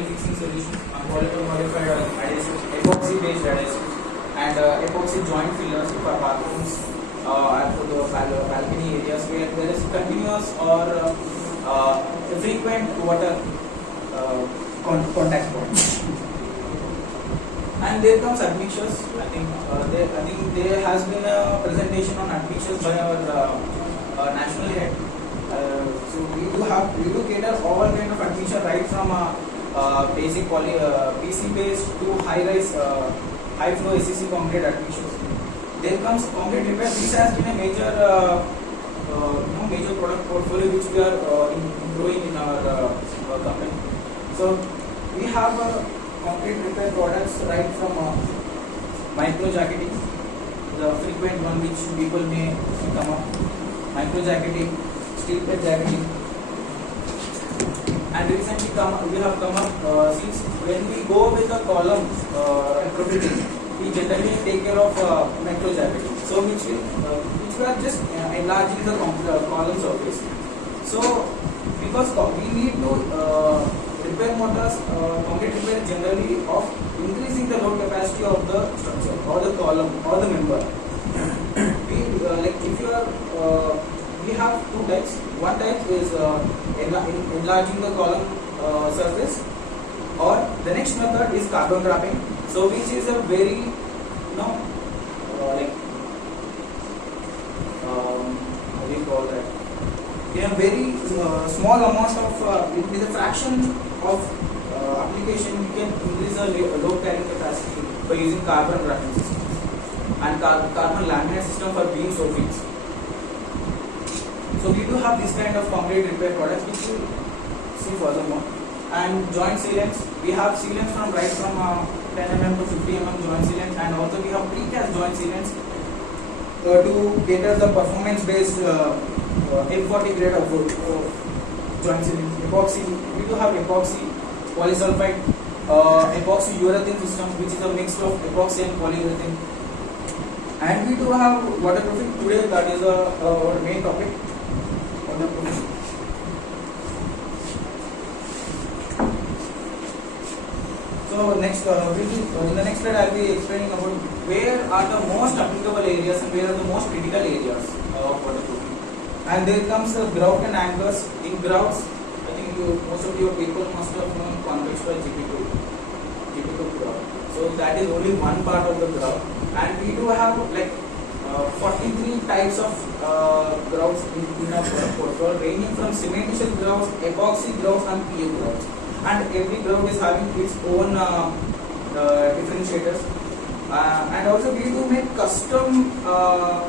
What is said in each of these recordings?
final fixing solutions, polymer modified adhesives, epoxy based adhesives, and epoxy joint fillers for bathrooms and for the balcony areas where there is continuous or frequent water contact points. And there comes admixtures. I think there has been a presentation on admixtures by our national head. So we do cater all kind of admixture, right from basic PC based to high rise high flow SCC concrete admixtures. There comes concrete repair. This has been a major major product portfolio which we are growing in our company. So we have concrete repair products right from micro jacketing, the frequent one which people may come up, micro jacketing, steel plate jacketing, and recently we have come up since when we go with the column retrofitting, we generally take care of micro jacketing, so which we are just enlarging the column surface. So because we need to repair motors, concrete repair generally of increasing the load capacity of the structure or the column or the member. If you are we have two types. One type is enlarging the column surface, or the next method is carbon wrapping. So which is a very how do you call that? In a very small amount of with a fraction of application, we can increase the load carrying capacity by using carbon wrapping systems and carbon laminate system for beams or fields. So we do have this kind of concrete repair products which you see furthermore. And joint sealants, we have sealants from 10 mm to 50 mm joint sealants, and also we have precast joint sealants to cater the performance based M40 grade of joint sealants. Epoxy, we do have epoxy, polysulfide, epoxy urethane system which is a mix of epoxy and polyurethane. And we do have waterproofing. Today that is our main topic. So next, in the next slide, I will be explaining about where are the most applicable areas and where are the most critical areas of waterproofing. And there comes the grout and anchors. In grouts, I think most of your people must have known convex by GP2 grout. So that is only one part of the grout, and we do have 43 types of grouts in our portfolio, ranging from cementitious grouts, epoxy grouts, and PU grouts. And every grout is having its own differentiators. And also we do make custom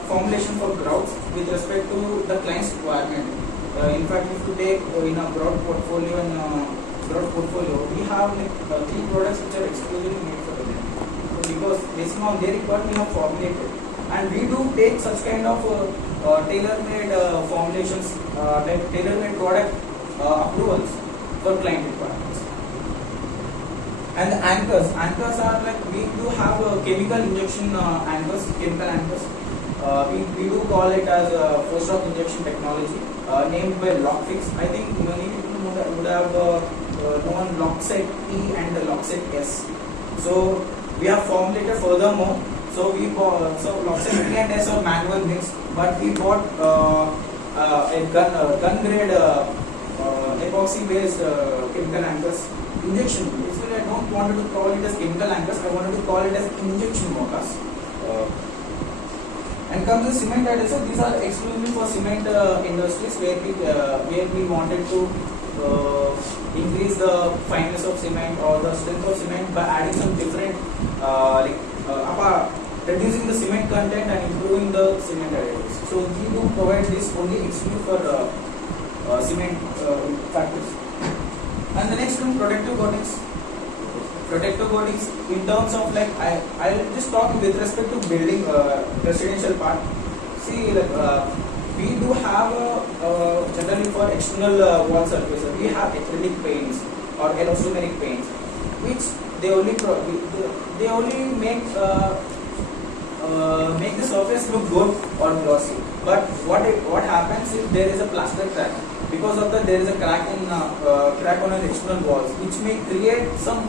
formulation for grouts with respect to the client's requirement. In fact, if you take in a grout portfolio, we have 3 products which are exclusively made for them. So because based on their requirement, we have formulated. And we do take such kind of tailor-made formulations, tailor-made product approvals for client requirements. And the anchors are we do have chemical injection anchors, we do call it as a four-stroke injection technology, named by Lockfix. I think many people would have known Lockset T and the Lockset S. So we have formulated furthermore. So Lockset T and S are manual mix, but we bought a gun grade epoxy based chemical anchors, injection. Basically, I don't want to call it as chemical anchors, I wanted to call it as injection mortars. And comes the cement adhesive. These are exclusively for cement industries where we wanted to increase the fineness of cement or the strength of cement by adding some different reducing the cement content and improving the cement additives. So we do provide this only exclusively for cement factories. And the next one, protective coatings. Protective coatings in terms of I'll just talk with respect to building residential part. See, we do have generally for external wall surfaces, we have acrylic paints or elastomeric paints, which they only make the surface look good or glossy. But what happens if there is a plaster crack? because of that there is a crack on your external walls, which may create some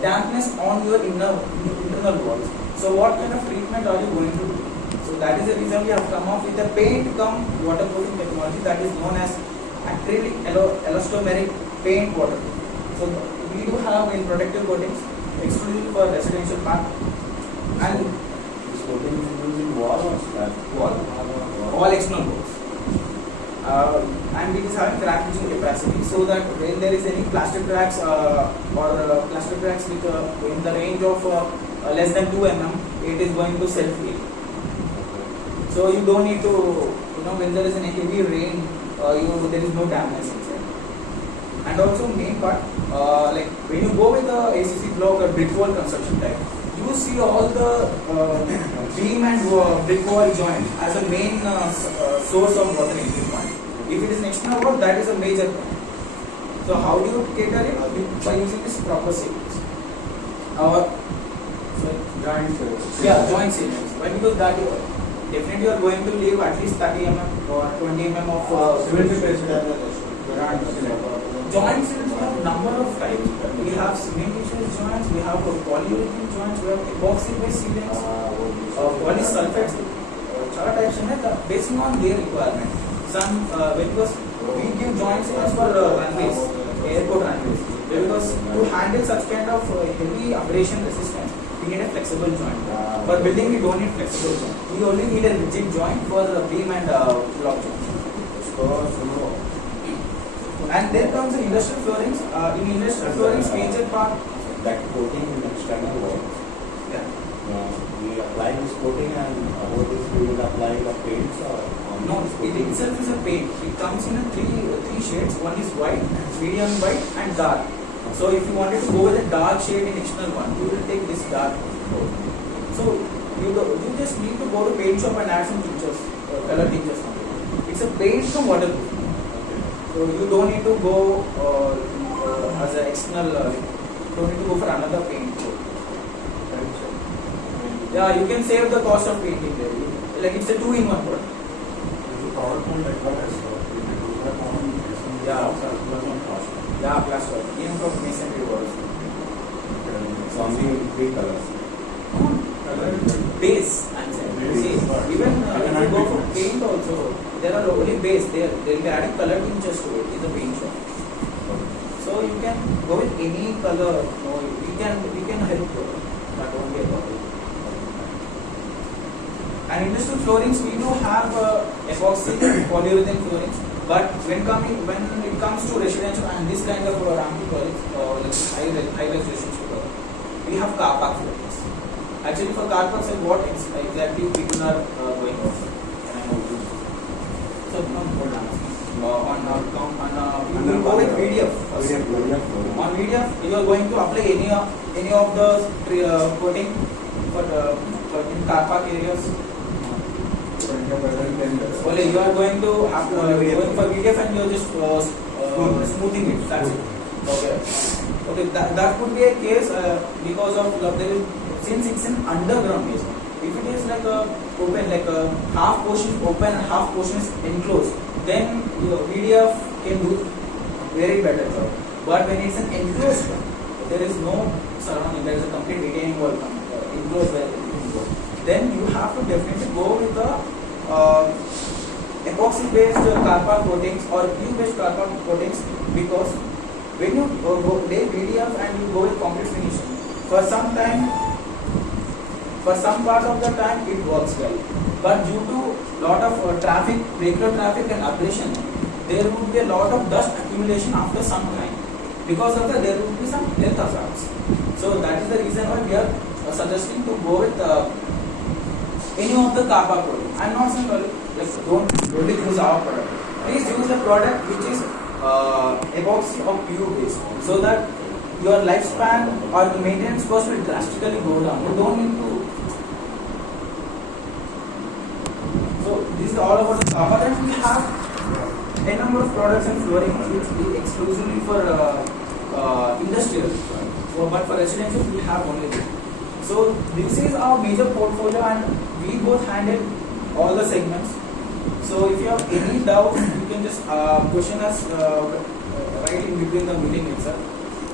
dampness on your internal walls. So what kind of treatment are you going to do? So that is the reason we have come up with a paint cum waterproofing technology that is known as acrylic elastomeric paint waterproof. So we do have in protective coatings exclusively for residential part, and This coating is using wall or slab? all external walls. And it is having crack bridging capacity, so that when there is any plastic cracks plastic cracks with in the range of less than 2 mm, it is going to self-heal. So you don't need to, when there is a heavy rain, there is no damage inside. And also main part, like when you go with the ACC block or brick wall construction type, you see all the beam and brick wall joint as a main source of water entry point. If it is an external wall, that is a major point. So how do you cater it? By using this proper sequence. Joint series. Yeah, joint sequence. Why? Because that definitely you are going to leave at least 30 mm or 20 mm of joint sequence. We have number of types. We have cementitious joints, we have polyurethane joints, we have epoxy based sealants, polysulfates. Chala types based on their requirement. Some because we give joint sealants for runways, airport runways, because to handle such kind of heavy abrasion resistance, we need a flexible joint. For building, we don't need flexible joint. We only need a rigid joint for beam and block joint. And then comes the industrial floorings. In industrial floorings, major part. That coating in external walls. Yeah. We apply this coating and over this we will apply the paints or on No, this it coating. itself is a paint. It comes in a three shades. One is white, medium white, and dark. So if you wanted to go with a dark shade in external one, you will take this dark. So you just need to go to paint shop and add some tinctures, color tinctures on it. It's a paint from waterproof. So you don't need to go as an external. Don't need to go for another paint. Yeah, you can save the cost of painting there. Like it's a 2-in-1 product. Yeah, plaster. Even from masonry walls. It's only 3 colors. Base, I'm saying. See, even if you go for paint also, there are only base. They will be adding color tinctures to it in the paint shop. So you can go with any color. We can help you. That won't be a problem. And industrial floorings, we do have epoxy polyurethane floorings, but when it comes to residential and this kind of rampy floorings, like high resolution floor, we have car park floorings. Actually, for car parks, what exactly people are going for? So, hold on. We will go with VDF. On VDF, you are going to apply any of the coating for in car park areas. Only you are going to have going for VDF and you are just smoothing it. That's it. Okay. That could be a case because of there is, since it's an underground basement. If it is like a open, like a half portion is open and half portion is enclosed, then your VDF can do very better job. But when it's an enclosed one, there is no surrounding, there is a complete retaining wall enclosed where then you have to definitely go with the epoxy based car park coatings or glue based car park coatings, because when you go lay VDF and you go with concrete finishing, for some part of the time it works well, but due to lot of traffic, vehicular traffic and abrasion, there would be a lot of dust accumulation after some time. Because of that, there would be some health hazards. So that is the reason why we are suggesting to go with any of the car park coating. I am not saying like don't use our product. Please use a product which is epoxy or PU based, so that your lifespan or the maintenance cost will drastically go down. You don't need to. So this is all about the car park, and we have a number of products and flooring which is exclusively for industrial. But for residential we have only this. So this is our major portfolio, and we both handle all the segments. So if you have any doubt, you can just question us right in between the meeting itself.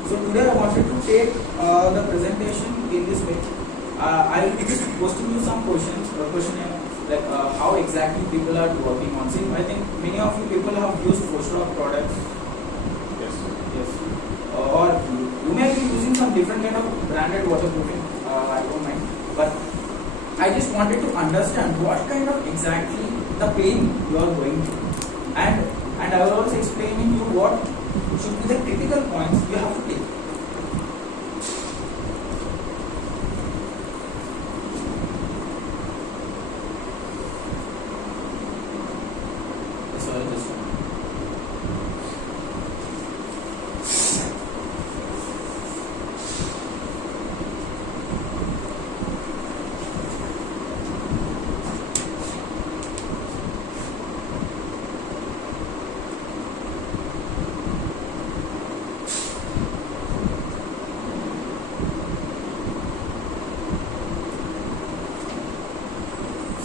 So today I wanted to take the presentation in this way. I will be just posting you some questionnaire like how exactly people are working on. See, I think many of you people have used Fosroc products. Yes. Yes. Or you may be using some different kind of branded waterproofing. I don't mind, but I just wanted to understand what kind of exactly the pain you are going through, and I will also explaining you what should be the critical points you have to take. Sorry, just one.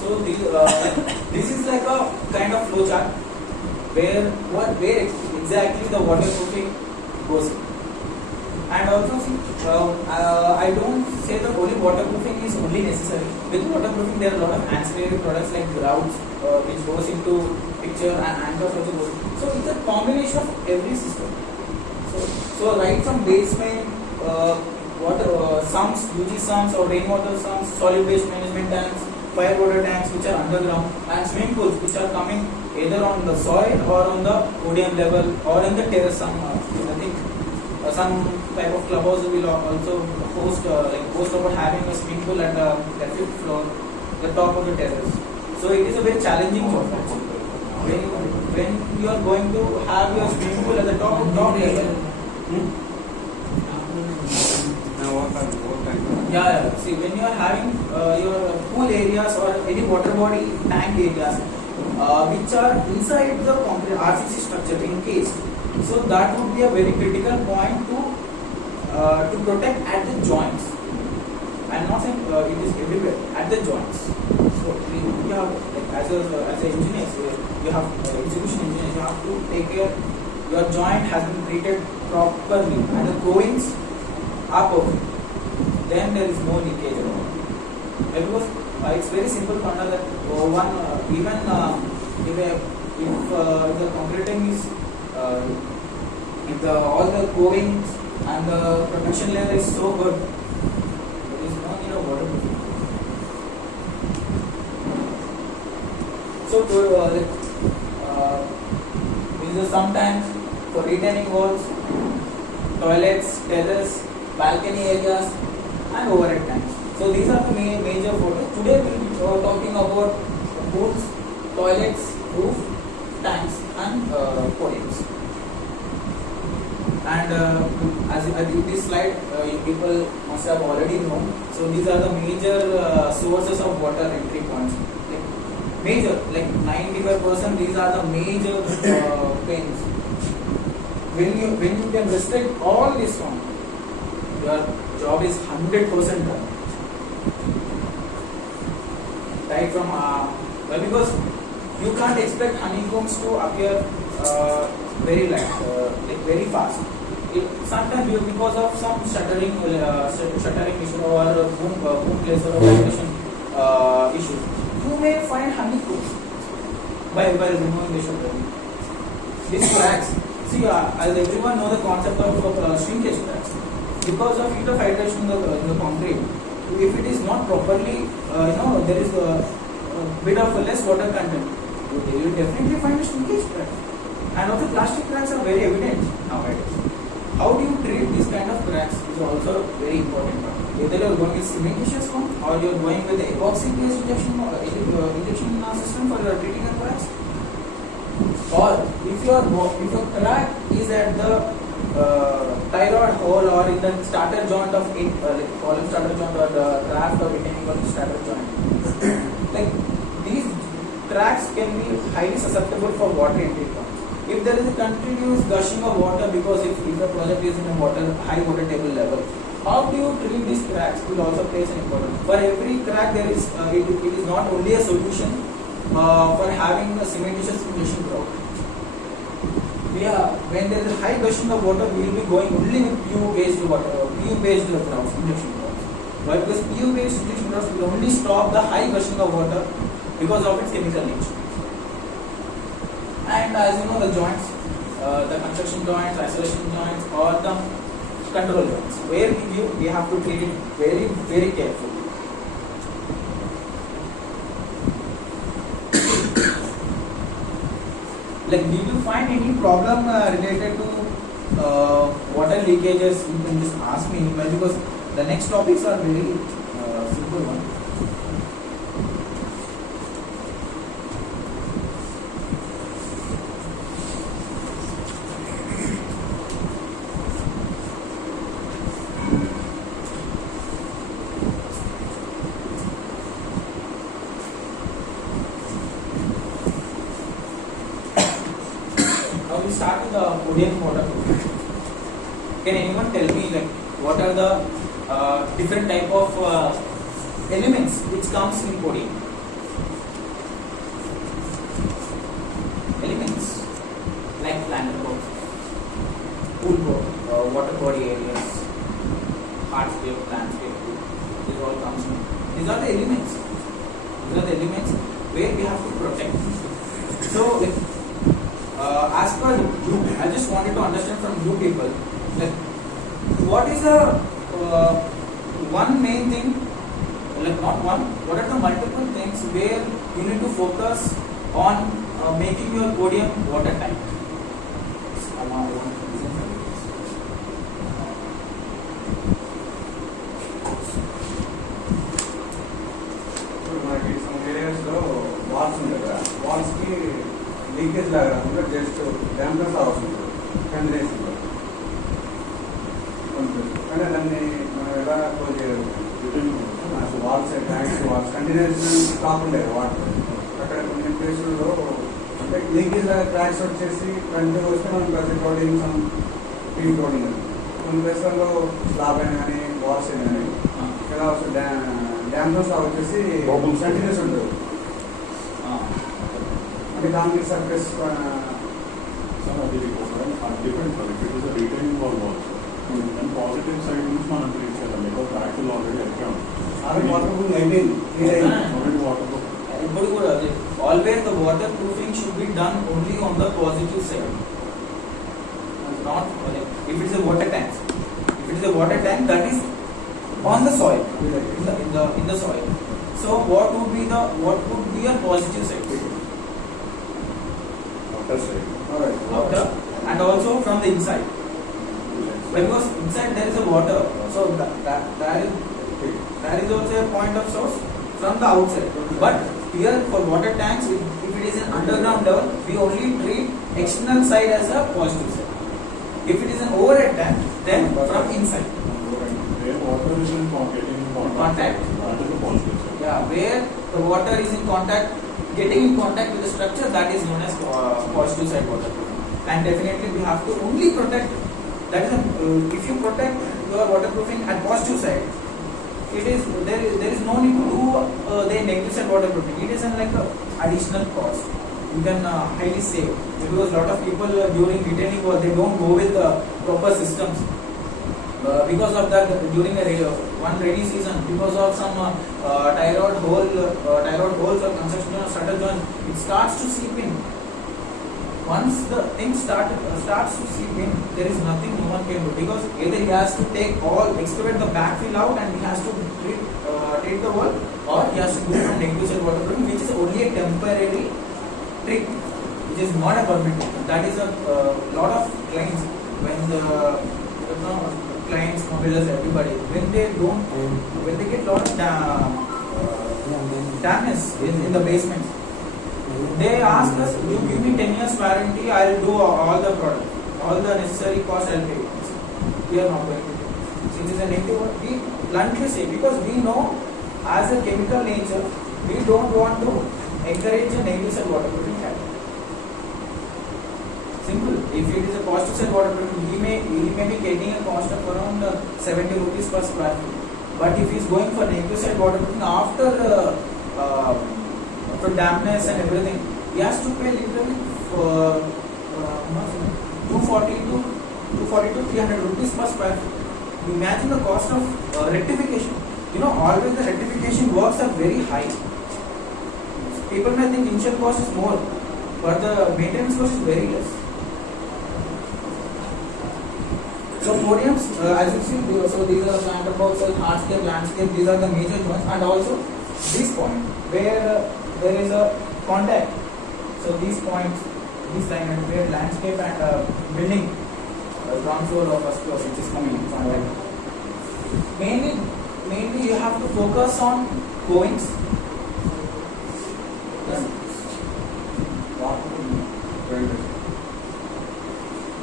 So this is like a kind of flow chart where exactly the waterproofing goes in. And also see, I don't say that only waterproofing is only necessary. With waterproofing there are a lot of ancillary products like grouts which goes into picture and anchors also goes. So it's a combination of every system. So right from basement, water sumps, UG sumps or rainwater sumps, solid waste management tanks, fire water tanks which are underground, and swimming pools which are coming either on the soil or on the podium level or in the terrace. I think some type of clubhouse will also host about having a swimming pool at the fifth floor, the top of the terrace. So it is a very challenging job actually. When you are going to have your swimming pool at the top level. Yeah. See, when you are having your pool areas or any water body tank areas which are inside the concrete RCC structure encased, so that would be a very critical point to protect at the joints. I am not saying it is everywhere, at the joints. So you have like, as an engineer, you have execution engineers, you have to take care your joint has been treated properly and the goings are perfect. Then there is no leakage at all. Because it's very simple to understand that if the concreting is if all the goings and the protection layer is so good, there is no need of waterproofing. So these are sometimes for retaining walls, toilets, terrace, balcony areas, and overhead tanks. So these are the major photos. Today we will be talking about pools, toilets, roof, tanks, and podiums. And as I think this slide, you people must have already known. So these are the major sources of water entry points. Major, like 95%, these are the major pains. When you can restrict all this one, your job is 100% done. Right from because you can't expect honeycombs to appear very very fast. Sometimes because of some shuttering issue or boom place or vibration issue, you may find honeycombs by removing the shuttering. These cracks. See, as everyone know the concept of shrinkage cracks. Because of heat of hydration in the concrete, if it is not properly, there is a bit of less water content, you will definitely find a shrinkage crack. And also plastic cracks are very evident nowadays. How do you treat these kind of cracks is also very important part. Either you are going with cementitious one or you are going with the epoxy based injection system for your treating the cracks. Or if your crack is at the thyroid hole or in the starter joint of column starter joint or the draft or retaining column starter joint, like these cracks can be highly susceptible for water entry points. If there is a continuous gushing of water, because if the project is in a high water table level, how do you treat these cracks will also plays an important. For every crack there is it is not only a solution, for having a cementitious injection grout. When there is a high gushing of water, we will be going only with PU-based water, PU-based grouts, injection grouts. Why? Because PU-based injection grouts will only stop the high gushing of water because of its chemical nature. And as you know, the joints, the construction joints, isolation joints, or the control joints, where we have to treat it very, very carefully. Like, did you find any problem related to water leakages? You can just ask me, because the next topics are very simple one. Now we start with the podium waterproofing. Can anyone tell me, like, what are the different type of elements which comes in podium? Elements like planet box, pool board, water body areas, hardscape, landscape. These all comes in. These are the elements. These are the elements where we have to protect. So, like, as per you, I just wanted to understand from you people, like, what is the one main thing, like not one, what are the multiple things where you need to focus on making your podium watertight? మనకి some areas లో walls ఉంటాయి కదా, walls కి leakage లాగా కాకుండా just damage అవసరం కండినేషన్ కానీ దాన్ని మనం ఎలా క్లోజ్ చేయగలుగుతాం? అసలు walls tanks walls continuation stock ఉండేది వాటర్. అక్కడ కొన్ని ప్లేసుల్లో అంటే లీకేజ్ లాగా ట్రాక్స్ వచ్చేసి కంటిన్యూ వస్తే మనం ప్రతి కోడింగ్ టీమ్ కోడింగ్ అని కొన్ని ప్లేసులలో స్లాబ్ అయినా కానీ వాల్స్ అయినా కానీ ఎలా వస్తుంది డ్యామేజ్ వచ్చేసి కంటిన్యూస్ ఉంటుంది. అంటే దానికి surface different for if it is a retaining wall also. And positive side means మనం ట్రీట్ చేయాలి because actual already account. అది వాటర్ ప్రూఫ్ అయిపోయింది. Already waterproof. ఇప్పుడు కూడా అదే, always the water proofing should be done only on the positive side, not if it is a water tank. If it is a water tank, that is on the soil, in the soil. So what would be a positive side? Outer side. Outer, and also from the inside, because inside there is a water, so that is also a point of source from the outside. But here for water tanks, if it is an underground level, we only treat external side as a positive side. If it is an overhead tank, then from inside. Where water is in contact. That is the positive side. Yeah, where the water is in contact, getting in contact with the structure, that is known as positive side waterproofing. And definitely we have to only protect. That is, if you protect your waterproofing at positive side, it is there is no need to do the negative side waterproofing. It is like a additional cost. You can highly save, because lot of people during retaining wall they don't go with proper systems. Because of that, during one rainy season, because of some tie rod holes or construction or structural joints, it starts to seep in. Once the thing starts to seep in, there is nothing no one can do, because either he has to excavate the backfill out and he has to treat the wall, or he has to go from negative side waterproofing, which is only a temporary trick, which is not a permanent. That is a lot of clients, when the clients, mobilers, everybody, when they get lot of damage in the basement, they ask us, you give me 10 years warranty, I will do all the product, all the necessary cost I will pay. We are not going to do. Since it is a negative one, we bluntly say, because we know as a chemical nature, we don't want to encourage a negative side waterproofing factor. Simple. If it is a positive side waterproofing, he may be getting a cost of around 70 rupees per square feet. But if he is going for negative side waterproofing after for dampness and everything, he has to pay literally 240 to 300 rupees per square feet. Imagine the cost of rectification. Always the rectification works are very high. People may think initial cost is more, but the maintenance cost is very less. So podiums, as you see, so these are counterbox, hardscape, landscape. These are the major joints, and also this point where there is a contact. So these points, this line, and where landscape and building, ground floor or first floor, which is coming in contact. Mainly you have to focus on goings.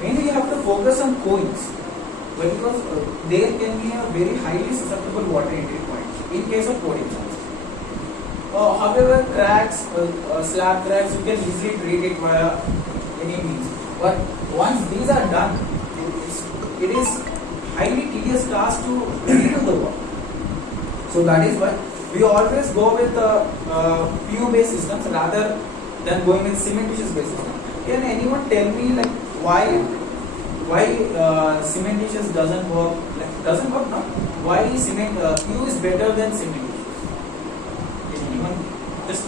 Mainly you have to focus on coins, because there can be a very highly susceptible water entry point in case of podium size. However, cracks, slab cracks, you can easily treat it via any means. But once these are done, it is highly tedious task to redo the work. So that is why we always go with PU based systems rather than going with cementitious based systems. Can anyone tell me like why cementitious doesn't work? Doesn't work now? Why PU is better than cementitious? Can anyone just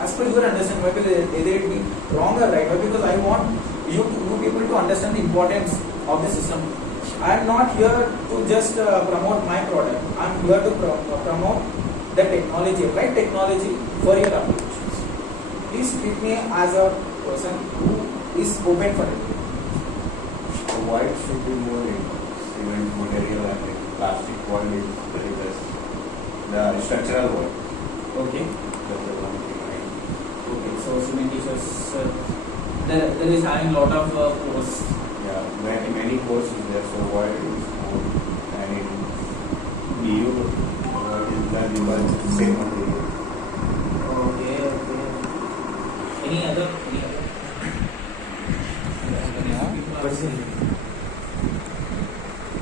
as per your understanding, whether either it be wrong or right? Because I want you people to understand the importance of the system. I am not here to just promote my product. I am here to promote the technology, right technology for your applications. Please treat me as a person who is open for it. So white should be more in cement material and like plastic foil is very best. The structural white. Okay. That's the one thing I. Okay. So cementitious, there is having lot of pores. Yeah, many courses there, so white is more and in EU what is done in same material. Okay. Any other? But